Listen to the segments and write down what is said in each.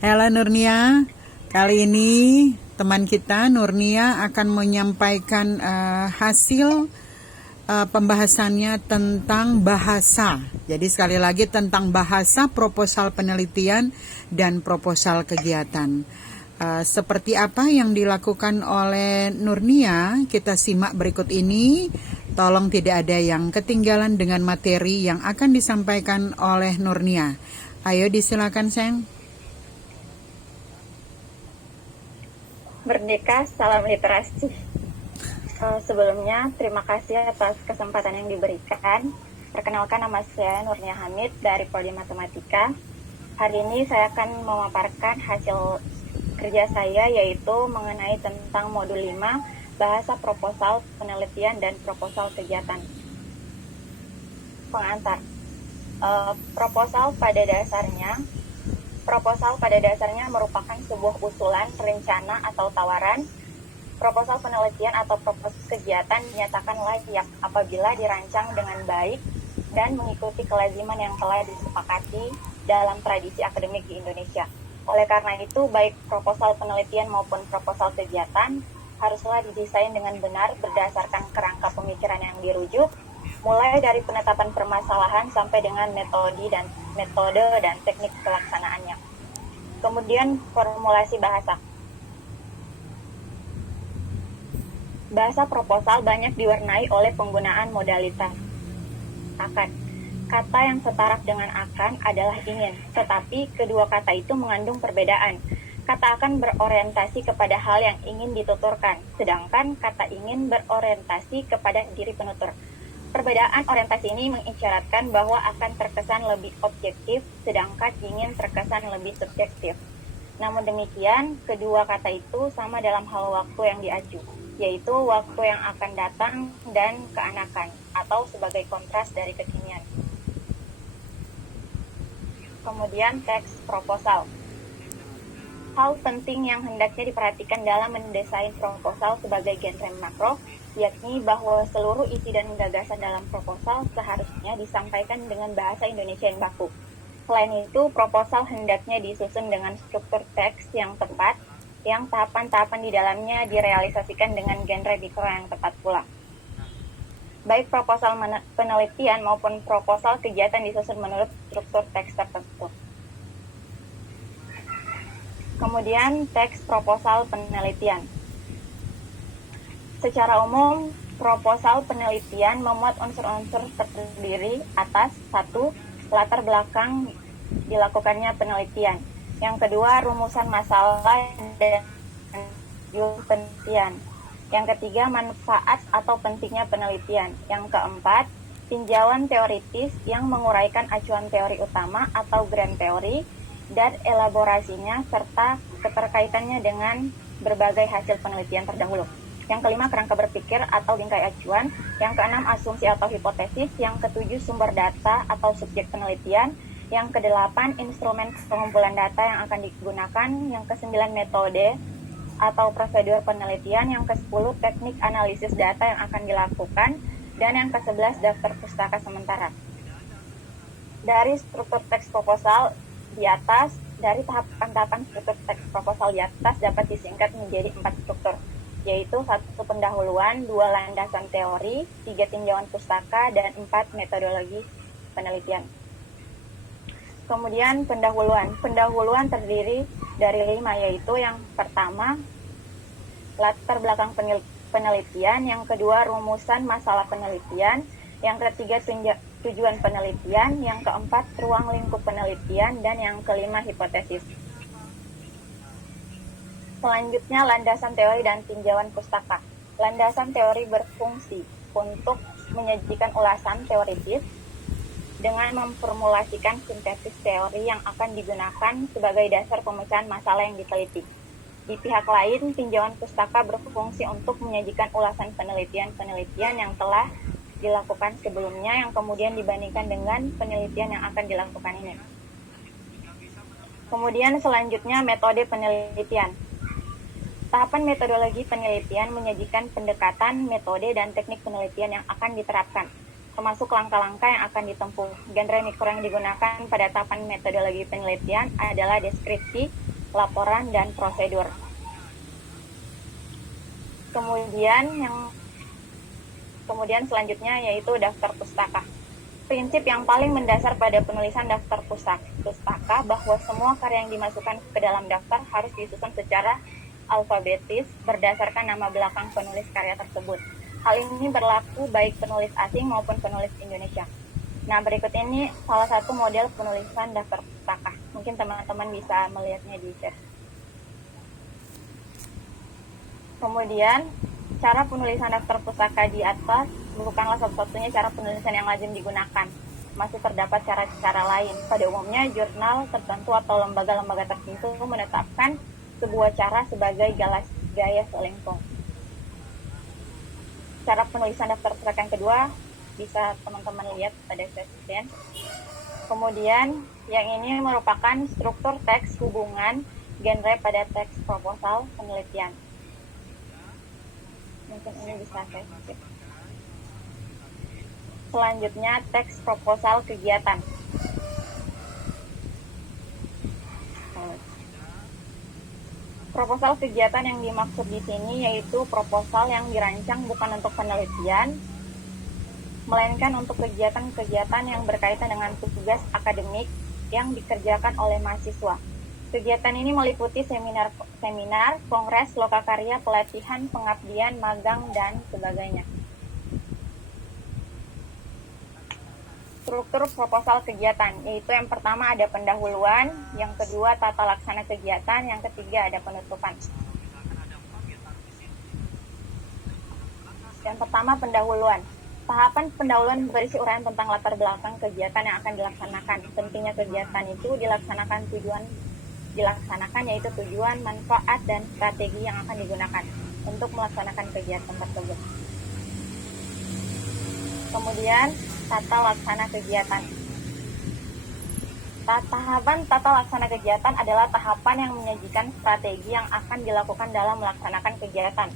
Halo Nurnia, kali ini teman kita Nurnia akan menyampaikan hasil pembahasannya tentang bahasa. Jadi sekali lagi tentang bahasa, proposal penelitian dan proposal kegiatan. Seperti apa yang dilakukan oleh Nurnia, kita simak berikut ini. Tolong tidak ada yang ketinggalan dengan materi yang akan disampaikan oleh Nurnia. Ayo disilakan, Seng. Merdeka, salam literasi. Sebelumnya, terima kasih atas kesempatan yang diberikan. Perkenalkan, nama saya Nurnia Hamid dari Prodi Matematika. Hari ini saya akan memaparkan hasil kerja saya, yaitu mengenai tentang modul 5, bahasa proposal penelitian dan proposal kegiatan. Pengantar. Proposal pada dasarnya merupakan sebuah usulan, rencana, atau tawaran. Proposal penelitian atau proposal kegiatan dinyatakan layak apabila dirancang dengan baik dan mengikuti kelaziman yang telah disepakati dalam tradisi akademik di Indonesia. Oleh karena itu, baik proposal penelitian maupun proposal kegiatan haruslah didesain dengan benar berdasarkan kerangka pemikiran yang dirujuk, mulai dari penetapan permasalahan sampai dengan metode dan teknik pelaksanaannya. Kemudian formulasi bahasa. Bahasa proposal banyak diwarnai oleh penggunaan modalitas akan. Kata yang setara dengan akan adalah ingin, tetapi kedua kata itu mengandung perbedaan. Kata akan berorientasi kepada hal yang ingin dituturkan, sedangkan kata ingin berorientasi kepada diri penutur. Perbedaan orientasi ini mengisyaratkan bahwa akan terkesan lebih objektif, sedangkan ingin terkesan lebih subjektif. Namun demikian, kedua kata itu sama dalam hal waktu yang diacu, yaitu waktu yang akan datang dan keanakan, atau sebagai kontras dari kekinian. Kemudian teks proposal. Hal penting yang hendaknya diperhatikan dalam mendesain proposal sebagai genre makro, yakni bahwa seluruh isi dan gagasan dalam proposal seharusnya disampaikan dengan bahasa Indonesia yang baku. Selain itu, proposal hendaknya disusun dengan struktur teks yang tepat, yang tahapan-tahapan di dalamnya direalisasikan dengan genre mikro yang tepat pula. Baik proposal penelitian maupun proposal kegiatan disusun menurut struktur teks tertentu. Kemudian teks proposal penelitian. Secara umum, proposal penelitian memuat unsur-unsur terdiri atas 1. Latar belakang dilakukannya penelitian. Yang kedua, rumusan masalah dan penelitian. Yang ketiga, manfaat atau pentingnya penelitian. Yang keempat, tinjauan teoritis yang menguraikan acuan teori utama atau grand teori dan elaborasinya serta keterkaitannya dengan berbagai hasil penelitian terdahulu. Yang kelima, kerangka berpikir atau bingkai acuan. Yang keenam, asumsi atau hipotesis. Yang ketujuh, sumber data atau subjek penelitian. Yang kedelapan, instrumen pengumpulan data yang akan digunakan. Yang kesembilan, metode atau prosedur penelitian. Yang ke-10, teknik analisis data yang akan dilakukan. Dan yang ke-11, daftar pustaka sementara. Dari struktur teks proposal di atas, dari tahapan-tahapan struktur teks proposal di atas dapat disingkat menjadi 4 struktur, yaitu 1 pendahuluan, 2 landasan teori, 3 tinjauan pustaka, dan 4 metodologi penelitian. Kemudian pendahuluan. Pendahuluan terdiri dari 5, yaitu yang pertama, latar belakang penelitian, yang kedua, rumusan masalah penelitian, yang ketiga, tujuan penelitian, yang keempat, ruang lingkup penelitian, dan yang kelima, hipotesis. Selanjutnya, landasan teori dan tinjauan pustaka. Landasan teori berfungsi untuk menyajikan ulasan teoritis dengan memformulasikan sintesis teori yang akan digunakan sebagai dasar pemecahan masalah yang diteliti. Di pihak lain, tinjauan pustaka berfungsi untuk menyajikan ulasan penelitian-penelitian yang telah dilakukan sebelumnya yang kemudian dibandingkan dengan penelitian yang akan dilakukan ini. Kemudian selanjutnya, metode penelitian. Tahapan metodologi penelitian menyajikan pendekatan, metode, dan teknik penelitian yang akan diterapkan, termasuk langkah-langkah yang akan ditempuh. Genre mikro yang digunakan pada tahapan metodologi penelitian adalah deskripsi, laporan, dan prosedur. Kemudian selanjutnya yaitu daftar pustaka. Prinsip yang paling mendasar pada penulisan daftar pustaka bahwa semua karya yang dimasukkan ke dalam daftar harus disusun secara alfabetis berdasarkan nama belakang penulis karya tersebut. Hal ini berlaku baik penulis asing maupun penulis Indonesia. Nah, berikut ini salah satu model penulisan daftar pustaka. Mungkin teman-teman bisa melihatnya di chat. Kemudian, cara penulisan daftar pustaka di atas bukanlah satu-satunya cara penulisan yang lazim digunakan. Masih terdapat cara-cara lain. Pada umumnya, jurnal tertentu atau lembaga-lembaga tertentu menetapkan sebuah cara sebagai gaya selengkong. Cara penulisan daftar pustaka yang kedua bisa teman-teman lihat pada session. Kemudian, yang ini merupakan struktur teks hubungan genre pada teks proposal penelitian. Mungkin ini bisa saya skip. Selanjutnya, teks proposal kegiatan. Proposal kegiatan yang dimaksud di sini yaitu proposal yang dirancang bukan untuk penelitian, melainkan untuk kegiatan-kegiatan yang berkaitan dengan tugas akademik yang dikerjakan oleh mahasiswa. Kegiatan ini meliputi seminar, kongres, lokakarya, pelatihan, pengabdian, magang, dan sebagainya. Struktur proposal kegiatan, yaitu yang pertama ada pendahuluan, yang kedua tata laksana kegiatan, yang ketiga ada penutupan. Yang pertama pendahuluan. Tahapan pendahuluan berisi uraian tentang latar belakang kegiatan yang akan dilaksanakan. Pentingnya kegiatan itu dilaksanakan yaitu tujuan, manfaat, dan strategi yang akan digunakan untuk melaksanakan kegiatan tersebut. Kemudian tata laksana kegiatan. Tahapan tata laksana kegiatan adalah tahapan yang menyajikan strategi yang akan dilakukan dalam melaksanakan kegiatan,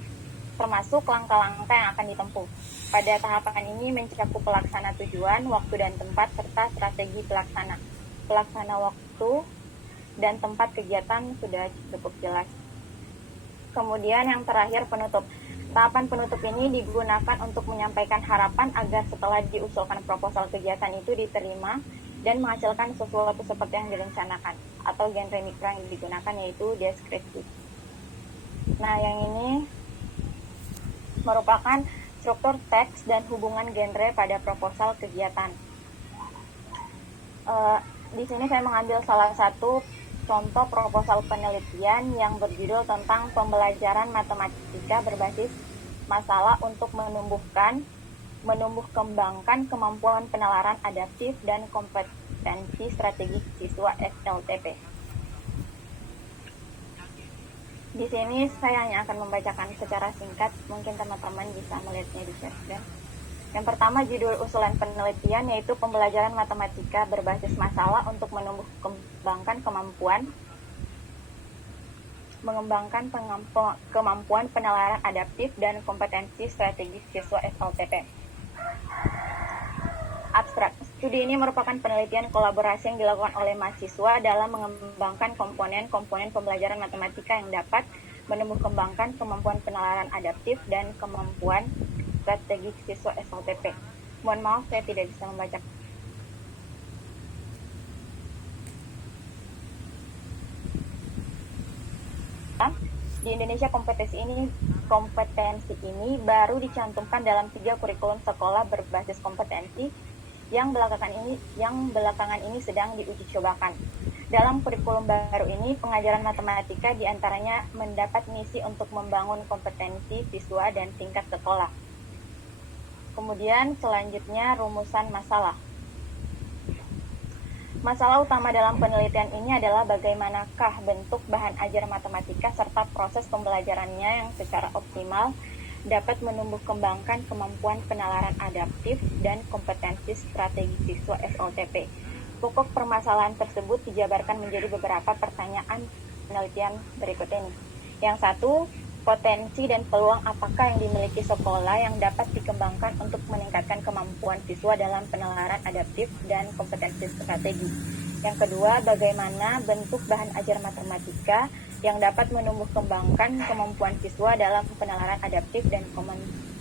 termasuk langkah-langkah yang akan ditempuh. Pada tahapan ini mencakup pelaksana tujuan, waktu dan tempat, serta strategi pelaksana. Pelaksana waktu dan tempat kegiatan sudah cukup jelas. Kemudian yang terakhir penutup. Tahapan penutup ini digunakan untuk menyampaikan harapan agar setelah diusulkan proposal kegiatan itu diterima dan menghasilkan sesuatu seperti yang direncanakan, atau genre mikro yang digunakan yaitu deskriptif. Nah, yang ini merupakan struktur teks dan hubungan genre pada proposal kegiatan. Di sini saya mengambil salah satu contoh proposal penelitian yang berjudul tentang pembelajaran matematika berbasis masalah untuk menumbuh kembangkan kemampuan penalaran adaptif dan kompetensi strategis siswa SLTP. Di sini saya hanya akan membacakan secara singkat, mungkin teman-teman bisa melihatnya di chat. Yang pertama, judul usulan penelitian yaitu pembelajaran matematika berbasis masalah untuk menumbuh kembangkan kemampuan penalaran adaptif dan kompetensi strategis siswa SLTP. Abstrak. Studi ini merupakan penelitian kolaborasi yang dilakukan oleh mahasiswa dalam mengembangkan komponen-komponen pembelajaran matematika yang dapat menumbuh kembangkan kemampuan penalaran adaptif dan kemampuan strategi siswa SLTP. Mohon maaf, saya tidak bisa membaca. Di Indonesia kompetensi ini baru dicantumkan dalam 3 kurikulum sekolah berbasis kompetensi yang belakangan ini sedang diuji cobakan. Dalam kurikulum baru ini, pengajaran matematika diantaranya mendapat misi untuk membangun kompetensi siswa dan tingkat sekolah. Kemudian selanjutnya rumusan masalah. Masalah utama dalam penelitian ini adalah bagaimanakah bentuk bahan ajar matematika serta proses pembelajarannya yang secara optimal dapat menumbuh kembangkan kemampuan penalaran adaptif dan kompetensi strategi siswa SLTP. Pokok permasalahan tersebut dijabarkan menjadi beberapa pertanyaan penelitian berikut ini. Yang satu, potensi dan peluang apakah yang dimiliki sekolah yang dapat dikembangkan untuk meningkatkan kemampuan siswa dalam penalaran adaptif dan kompetensi strategi. Yang kedua, bagaimana bentuk bahan ajar matematika yang dapat menumbuh kembangkan kemampuan siswa dalam penalaran adaptif dan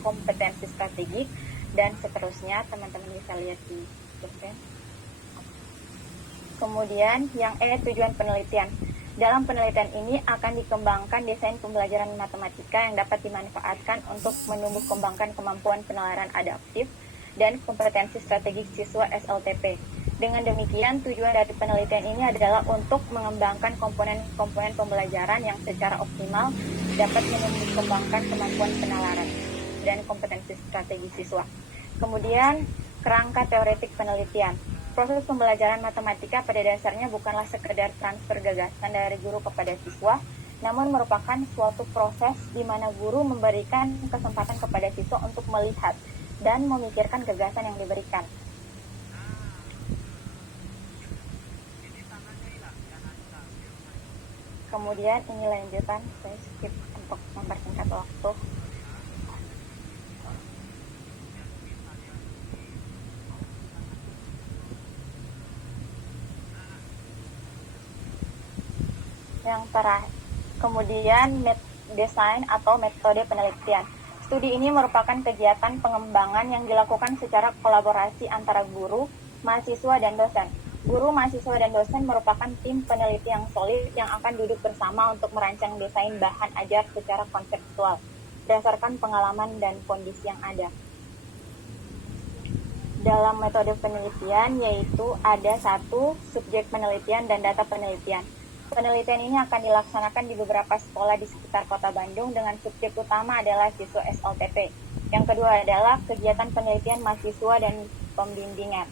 kompetensi strategik, dan seterusnya. Teman-teman bisa lihat di dosen. Kemudian yang tujuan penelitian. Dalam penelitian ini akan dikembangkan desain pembelajaran matematika yang dapat dimanfaatkan untuk menumbuh kembangkan kemampuan penalaran adaptif dan kompetensi strategik siswa SLTP. Dengan demikian, tujuan dari penelitian ini adalah untuk mengembangkan komponen-komponen pembelajaran yang secara optimal dapat menumbuh kembangkan kemampuan penalaran dan kompetensi strategi siswa. Kemudian, kerangka teoretik penelitian. Proses pembelajaran matematika pada dasarnya bukanlah sekedar transfer gagasan dari guru kepada siswa, namun merupakan suatu proses di mana guru memberikan kesempatan kepada siswa untuk melihat dan memikirkan gagasan yang diberikan. Kemudian ini lanjutan, saya skip untuk mempersingkat waktu. Yang terakhir, kemudian desain atau metode penelitian. Studi ini merupakan kegiatan pengembangan yang dilakukan secara kolaborasi antara guru, mahasiswa, dan dosen. Guru, mahasiswa, dan dosen merupakan tim peneliti yang solid yang akan duduk bersama untuk merancang desain bahan ajar secara konseptual, berdasarkan pengalaman dan kondisi yang ada. Dalam metode penelitian yaitu ada 1, subjek penelitian dan data penelitian. Penelitian ini akan dilaksanakan di beberapa sekolah di sekitar Kota Bandung dengan subjek utama adalah siswa SLTP. Yang kedua adalah kegiatan penelitian mahasiswa dan pembimbingan.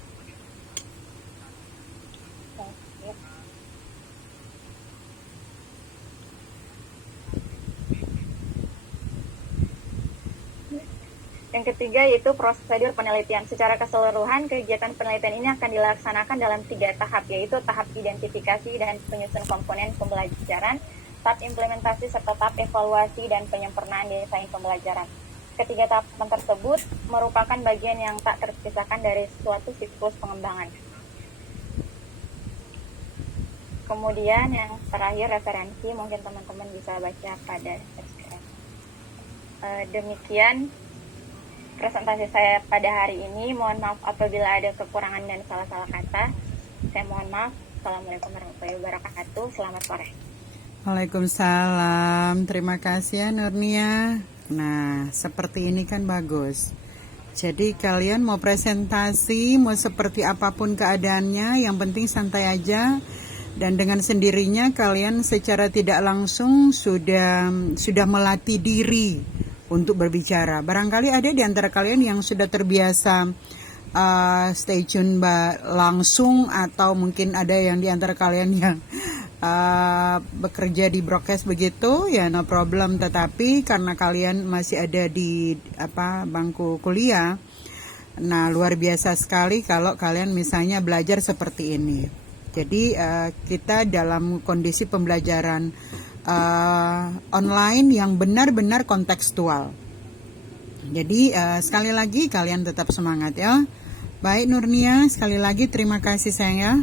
Yang ketiga yaitu prosedur penelitian. Secara keseluruhan, kegiatan penelitian ini akan dilaksanakan dalam 3 tahap, yaitu tahap identifikasi dan penyusun komponen pembelajaran, tahap implementasi, serta tahap evaluasi dan penyempurnaan desain pembelajaran. Ketiga tahapan tersebut merupakan bagian yang tak terpisahkan dari suatu siklus pengembangan. Kemudian yang terakhir referensi, mungkin teman-teman bisa baca pada SKS. Demikian presentasi saya pada hari ini. Mohon maaf apabila ada kekurangan dan salah-salah kata. Saya mohon maaf. Assalamualaikum warahmatullahi wabarakatuh. Selamat sore. Waalaikumsalam. Terima kasih ya Nurnia. Nah, seperti ini kan bagus. Jadi kalian mau presentasi, mau seperti apapun keadaannya, yang penting santai aja. Dan dengan sendirinya kalian secara tidak langsung sudah melatih diri untuk berbicara. Barangkali ada di antara kalian yang sudah terbiasa stay tune langsung, atau mungkin ada yang di antara kalian yang bekerja di broadcast begitu, ya no problem. Tetapi karena kalian masih ada di bangku kuliah, nah luar biasa sekali kalau kalian misalnya belajar seperti ini. Jadi kita dalam kondisi pembelajaran online yang benar-benar kontekstual. Jadi sekali lagi kalian tetap semangat ya. Baik Nurnia, sekali lagi terima kasih sayang ya.